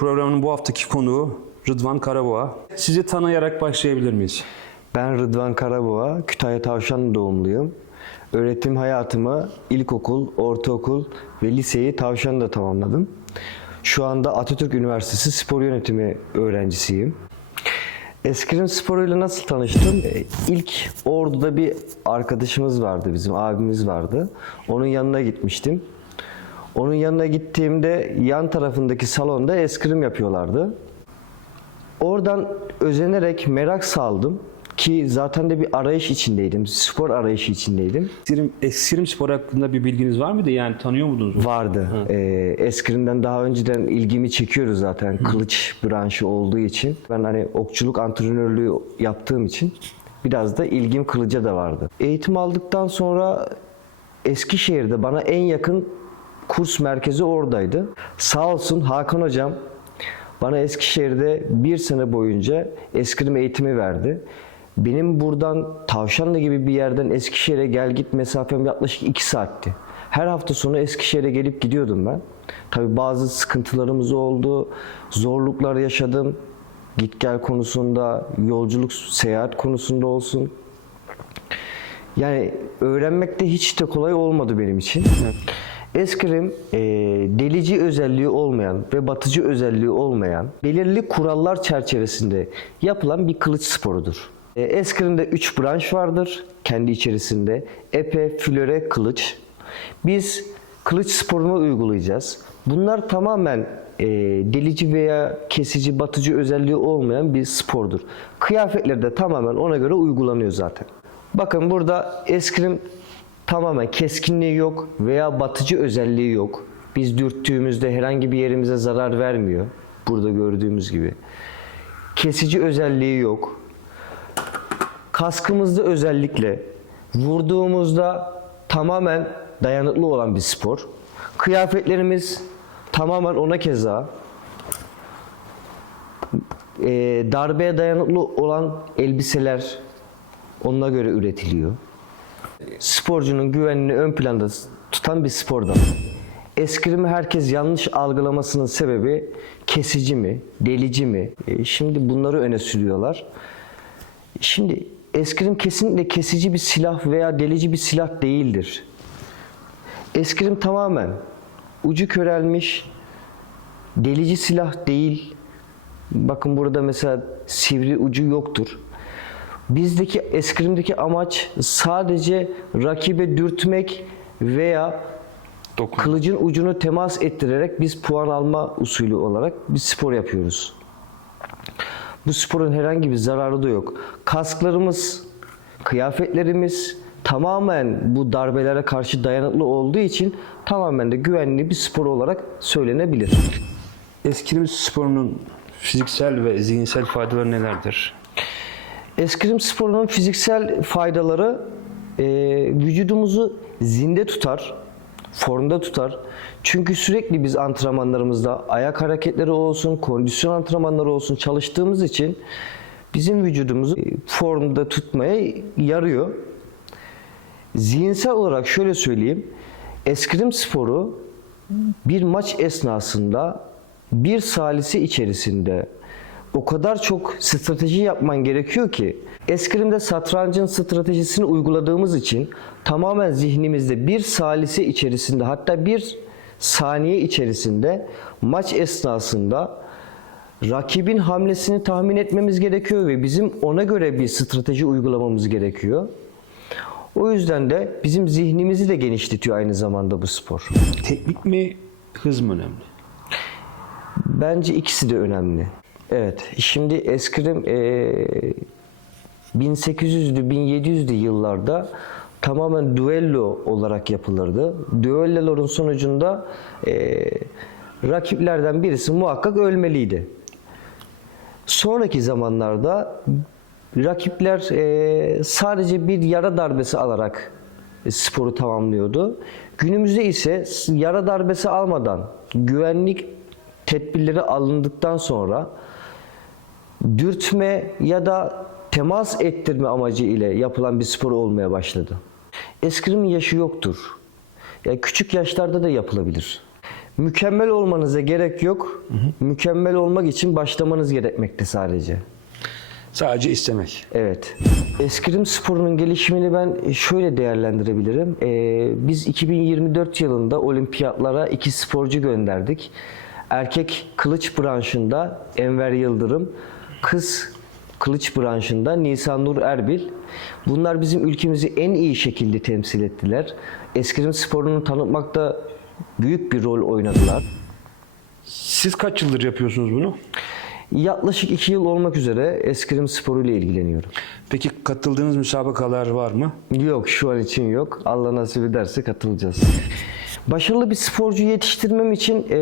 programının bu haftaki konuğu Rıdvan Karaboğa. Sizi tanıyarak başlayabilir miyiz? Ben Rıdvan Karaboğa, Kütahya Tavşan doğumluyum. Öğretim hayatımı ilkokul, ortaokul ve liseyi Tavşan'da tamamladım. Şu anda Atatürk Üniversitesi Spor Yönetimi öğrencisiyim. Eskrim sporuyla nasıl tanıştım? Ee, İlk Ordu'da bir arkadaşımız vardı, bizim abimiz vardı. Onun yanına gitmiştim. Onun yanına gittiğimde yan tarafındaki salonda eskrim yapıyorlardı. Oradan özenerek merak saldım ki zaten de bir arayış içindeydim. Spor arayışı içindeydim. Eskrim, eskrim spor hakkında bir bilginiz var mıydı? Yani tanıyor muydunuz? Vardı. Ee, eskrimden daha önceden ilgimi çekiyoruz zaten. Kılıç branşı olduğu için. Ben hani okçuluk antrenörlüğü yaptığım için biraz da ilgim kılıca da vardı. Eğitim aldıktan sonra Eskişehir'de bana en yakın kurs merkezi oradaydı. Sağ olsun Hakan hocam bana Eskişehir'de bir sene boyunca eskrim eğitimi verdi. Benim buradan Tavşanlı gibi bir yerden Eskişehir'e gel git mesafem yaklaşık 2 saatti. Her hafta sonu Eskişehir'e gelip gidiyordum ben. Tabii bazı sıkıntılarımız oldu, zorluklar yaşadım. Git gel konusunda, yolculuk, seyahat konusunda olsun. Yani öğrenmek de hiç de kolay olmadı benim için. Eskrim e, delici özelliği olmayan ve batıcı özelliği olmayan belirli kurallar çerçevesinde yapılan bir kılıç sporudur. E, eskrimde 3 branş vardır kendi içerisinde. Epe, flöre, kılıç. Biz kılıç sporunu uygulayacağız. Bunlar tamamen e, delici veya kesici, batıcı özelliği olmayan bir spordur. Kıyafetler de tamamen ona göre uygulanıyor zaten. Bakın burada eskrim tamamen keskinliği yok veya batıcı özelliği yok. Biz dürttüğümüzde herhangi bir yerimize zarar vermiyor. Burada gördüğümüz gibi. Kesici özelliği yok. Kaskımızda özellikle vurduğumuzda tamamen dayanıklı olan bir spor. Kıyafetlerimiz tamamen ona keza. Ee, darbeye dayanıklı olan elbiseler onunla göre üretiliyor sporcunun güvenini ön planda tutan bir spor dalı. Eskrimi herkes yanlış algılamasının sebebi kesici mi, delici mi? E, şimdi bunları öne sürüyorlar. Şimdi eskrim kesinlikle kesici bir silah veya delici bir silah değildir. Eskrim tamamen ucu körelmiş, delici silah değil. Bakın burada mesela sivri ucu yoktur. Bizdeki eskrimdeki amaç sadece rakibe dürtmek veya kılıcın ucunu temas ettirerek biz puan alma usulü olarak bir spor yapıyoruz. Bu sporun herhangi bir zararı da yok. Kasklarımız, kıyafetlerimiz tamamen bu darbelere karşı dayanıklı olduğu için tamamen de güvenli bir spor olarak söylenebilir. Eskrim sporunun fiziksel ve zihinsel faydaları nelerdir? Eskrim sporunun fiziksel faydaları e, vücudumuzu zinde tutar, formda tutar. Çünkü sürekli biz antrenmanlarımızda ayak hareketleri olsun, kondisyon antrenmanları olsun çalıştığımız için bizim vücudumuzu e, formda tutmaya yarıyor. Zihinsel olarak şöyle söyleyeyim. Eskrim sporu bir maç esnasında bir salisi içerisinde o kadar çok strateji yapman gerekiyor ki eskrimde satrancın stratejisini uyguladığımız için tamamen zihnimizde bir salise içerisinde hatta bir saniye içerisinde maç esnasında rakibin hamlesini tahmin etmemiz gerekiyor ve bizim ona göre bir strateji uygulamamız gerekiyor. O yüzden de bizim zihnimizi de genişletiyor aynı zamanda bu spor. Teknik mi, hız mı önemli? Bence ikisi de önemli. Evet, şimdi eskrim e, 1800'lü 1700'lü yıllarda tamamen duello olarak yapılırdı. Düelloların sonucunda e, rakiplerden birisi muhakkak ölmeliydi. Sonraki zamanlarda rakipler e, sadece bir yara darbesi alarak e, sporu tamamlıyordu. Günümüzde ise yara darbesi almadan güvenlik tedbirleri alındıktan sonra dürtme ya da temas ettirme amacı ile yapılan bir spor olmaya başladı. Eskrimin yaşı yoktur. Ya küçük yaşlarda da yapılabilir. Mükemmel olmanıza gerek yok. Mükemmel olmak için başlamanız gerekmekte sadece. Sadece istemek. Evet. Eskrim sporunun gelişimini ben şöyle değerlendirebilirim. Ee, biz 2024 yılında olimpiyatlara iki sporcu gönderdik. Erkek kılıç branşında Enver Yıldırım, kız kılıç branşında Nisan Nur Erbil. Bunlar bizim ülkemizi en iyi şekilde temsil ettiler. Eskrim sporunu tanıtmakta büyük bir rol oynadılar. Siz kaç yıldır yapıyorsunuz bunu? Yaklaşık iki yıl olmak üzere eskrim sporuyla ilgileniyorum. Peki katıldığınız müsabakalar var mı? Yok şu an için yok. Allah nasip ederse katılacağız. Başarılı bir sporcu yetiştirmem için e,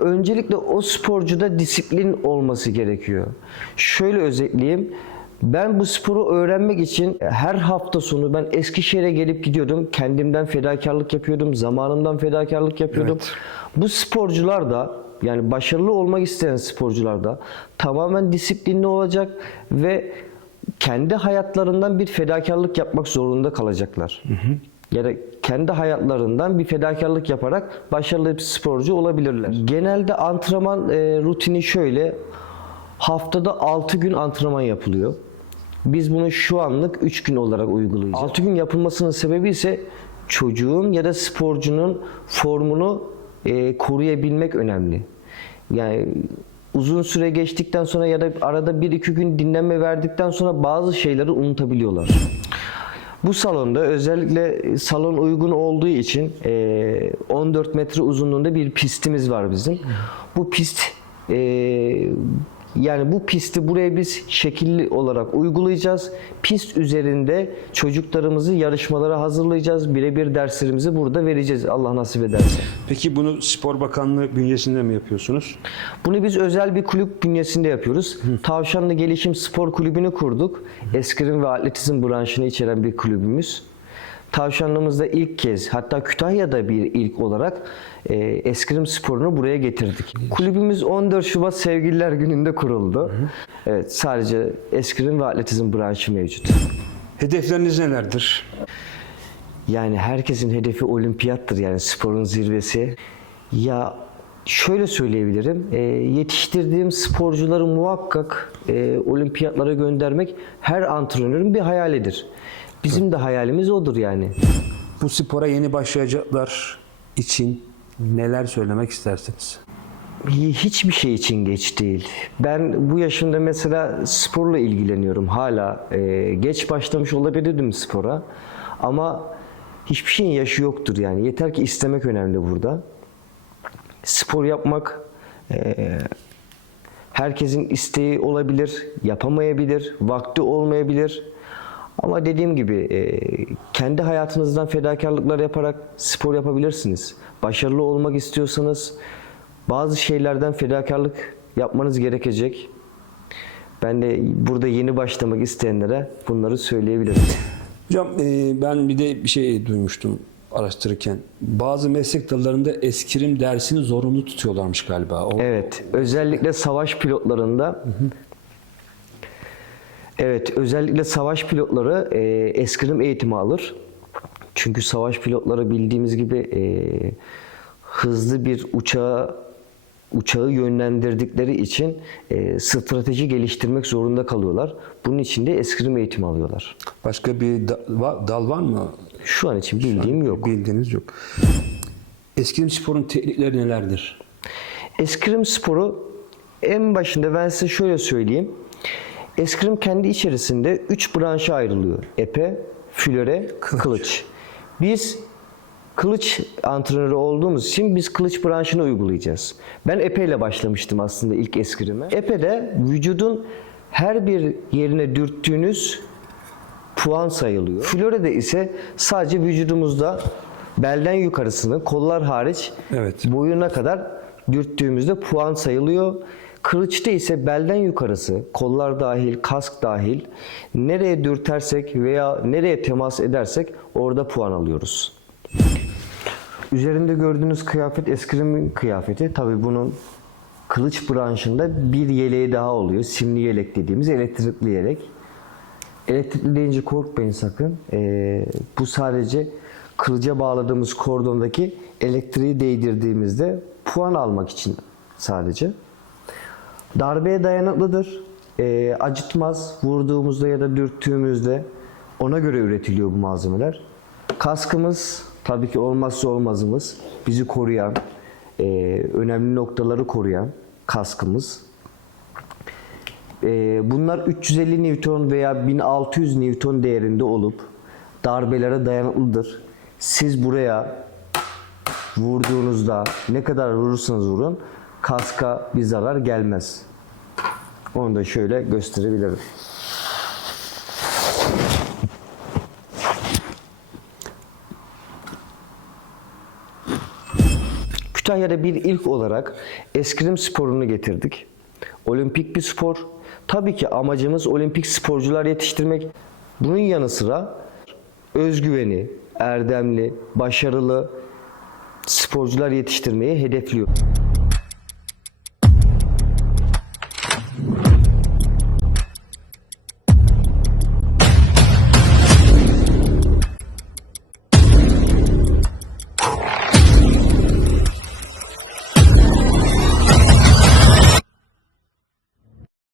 öncelikle o sporcuda disiplin olması gerekiyor. Şöyle özetleyeyim. Ben bu sporu öğrenmek için her hafta sonu ben Eskişehir'e gelip gidiyordum. Kendimden fedakarlık yapıyordum. Zamanımdan fedakarlık yapıyordum. Evet. Bu sporcular da yani başarılı olmak isteyen sporcular da tamamen disiplinli olacak ve kendi hayatlarından bir fedakarlık yapmak zorunda kalacaklar. Ya da kendi hayatlarından bir fedakarlık yaparak başarılı bir sporcu olabilirler. Genelde antrenman e, rutini şöyle. Haftada 6 gün antrenman yapılıyor. Biz bunu şu anlık 3 gün olarak uygulayacağız. 6 gün yapılmasının sebebi ise çocuğun ya da sporcunun formunu e, koruyabilmek önemli. Yani uzun süre geçtikten sonra ya da arada 1-2 gün dinlenme verdikten sonra bazı şeyleri unutabiliyorlar. Bu salonda özellikle salon uygun olduğu için e, 14 metre uzunluğunda bir pistimiz var bizim. Bu pist e, yani bu pisti buraya biz şekilli olarak uygulayacağız. Pist üzerinde çocuklarımızı yarışmalara hazırlayacağız. Birebir derslerimizi burada vereceğiz Allah nasip ederse. Peki bunu Spor Bakanlığı bünyesinde mi yapıyorsunuz? Bunu biz özel bir kulüp bünyesinde yapıyoruz. Tavşanlı Gelişim Spor Kulübü'nü kurduk. Eskrim ve atletizm branşını içeren bir kulübümüz. Tavşanlımızda ilk kez hatta Kütahya'da bir ilk olarak e, eskrim sporunu buraya getirdik. Kulübümüz 14 Şubat Sevgililer Günü'nde kuruldu. Evet sadece eskrim ve atletizm branşı mevcut. Hedefleriniz nelerdir? Yani herkesin hedefi olimpiyattır yani sporun zirvesi. Ya şöyle söyleyebilirim. e, yetiştirdiğim sporcuları muhakkak e, olimpiyatlara göndermek her antrenörün bir hayalidir. Bizim de hayalimiz odur yani. Bu spora yeni başlayacaklar için neler söylemek istersiniz? Hiçbir şey için geç değil. Ben bu yaşımda mesela sporla ilgileniyorum hala. e, geç başlamış olabilirdim spora. Ama hiçbir şeyin yaşı yoktur yani. Yeter ki istemek önemli burada. Spor yapmak e, herkesin isteği olabilir, yapamayabilir, vakti olmayabilir. Ama dediğim gibi e, kendi hayatınızdan fedakarlıklar yaparak spor yapabilirsiniz. Başarılı olmak istiyorsanız bazı şeylerden fedakarlık yapmanız gerekecek. Ben de burada yeni başlamak isteyenlere bunları söyleyebilirim. Hocam e, ben bir de bir şey duymuştum araştırırken. Bazı meslek dallarında eskrim dersini zorunlu tutuyorlarmış galiba. O, Evet, özellikle savaş pilotlarında Evet, özellikle savaş pilotları e, eskrim eğitimi alır. Çünkü savaş pilotları bildiğimiz gibi e, hızlı bir uçağı uçağı yönlendirdikleri için e, strateji geliştirmek zorunda kalıyorlar. Bunun için de eskrim eğitimi alıyorlar. Başka bir da- va- dal var mı? Şu an için bildiğim yok. Bildiğiniz yok. Eskrim sporun teknikleri nelerdir? Eskrim sporu en başında ben size şöyle söyleyeyim. Eskrim kendi içerisinde 3 branşa ayrılıyor. Epe, flöre, kılıç. Biz kılıç antrenörü olduğumuz için biz kılıç branşını uygulayacağız. Ben epe ile başlamıştım aslında ilk eskrime. Epe'de vücudun her bir yerine dürttüğünüz puan sayılıyor. Florede ise sadece vücudumuzda belden yukarısını kollar hariç Evet. boyuna kadar dürttüğümüzde puan sayılıyor. Kılıçta ise belden yukarısı, kollar dahil, kask dahil nereye dürtersek veya nereye temas edersek orada puan alıyoruz. Üzerinde gördüğünüz kıyafet eskrimin kıyafeti. Tabi bunun kılıç branşında bir yeleği daha oluyor. Simli yelek dediğimiz elektrikli yelek. Elektrikli deyince korkmayın sakın. Ee, bu sadece kılıca bağladığımız kordondaki elektriği değdirdiğimizde puan almak için sadece. Darbeye dayanıklıdır. Ee, acıtmaz. Vurduğumuzda ya da dürttüğümüzde ona göre üretiliyor bu malzemeler. Kaskımız tabii ki olmazsa olmazımız. Bizi koruyan, e, önemli noktaları koruyan kaskımız. Ee, bunlar 350 Newton veya 1600 Newton değerinde olup darbelere dayanıklıdır. Siz buraya vurduğunuzda ne kadar vurursanız vurun kaska bir zarar gelmez. Onu da şöyle gösterebilirim. Kütahya'da bir ilk olarak eskrim sporunu getirdik. Olimpik bir spor. Tabii ki amacımız olimpik sporcular yetiştirmek. Bunun yanı sıra özgüveni, erdemli, başarılı sporcular yetiştirmeyi hedefliyor.